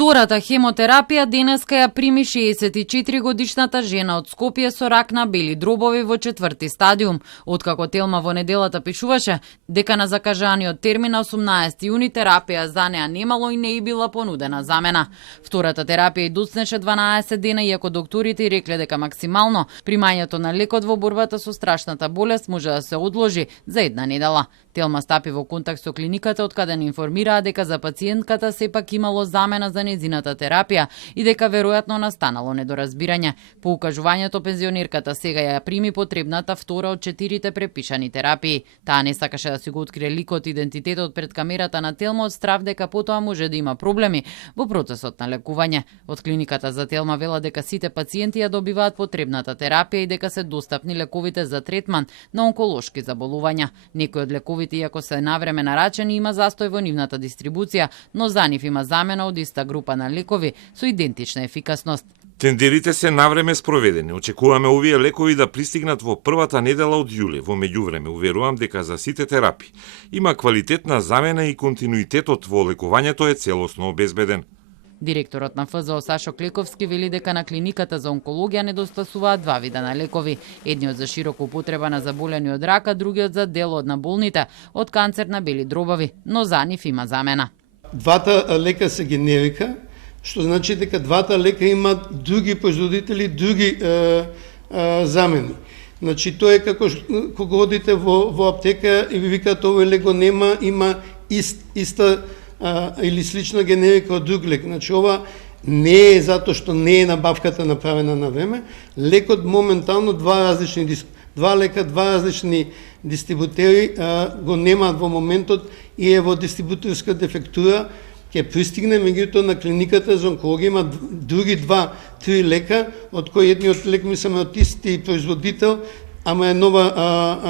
Втората хемотерапија денеска ја прими 64-годишната жена од Скопје со рак на бели дробови во 4-ти стадиум, откако Телма во неделата пишуваше дека на закажаниот термин на 18 јуни терапија за неа немало и не и била понудена замена. Втората терапија и доцнеше 12 дена, иако докторите и рекле дека максимално примањето на лекот во борбата со страшната болест може да се одложи за една недела. Телма стапи во контакт со клиниката, од каде не информираа дека за пациентката сепак имало замена за незината терапија и дека веројатно настанало недоразбирање. По укажувањето пензионерката сега ја прими потребната втора од 4-те препишани терапии. Таа не сакаше да си го открие ликот и идентитетот пред камерата на Телма од страв дека потоа може да има проблеми во процесот на лекување. Од клиниката за Телма вела дека сите пациенти ја добиваат потребната терапија и дека се достапни лековите за третман на онколошки заболувања. Некои од лековите, иако се навреме нарачени, има застој во нивната дистрибуција, но за нив има замена од иста група на лекови со идентична ефикасност. Тендерите се навреме спроведени. Очекуваме овие лекови да пристигнат во првата недела од јули. Во меѓувреме уверувам дека за сите терапии има квалитетна замена и континуитетот во лекувањето е целосно обезбеден. Директорот на ФЗО Сашо Клековски вели дека на клиниката за онкологија недостасуваат два вида на лекови. Едниот за широка употреба на заболени од рак, а другиот за дел на болните од канцер на бели дробови, но за нив има замена. Двата лека се генерика, што значи дека двата лека имаат други производители, други замени. Значи тоа е како кога одите во аптека и ви викаат овој лек го нема, има иста или слична генерика од друг лек. Значи ова не е затоа што не е набавката направена на време. Лекот моментално два лека, два различни дистрибутери го немаат во моментот и е во дистрибуторска дефектура. Ќе пристигне, меѓутоа на клиниката за онкологија има други 2-3 лека, од кои едниот лек мислиме од исти производител, ама е нова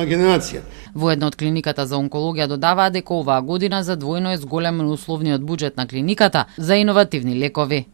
генерација. Воедно од клиниката за онкологија додаваа дека оваа година задвојно е зголемен условниот буџет на клиниката за иновативни лекови.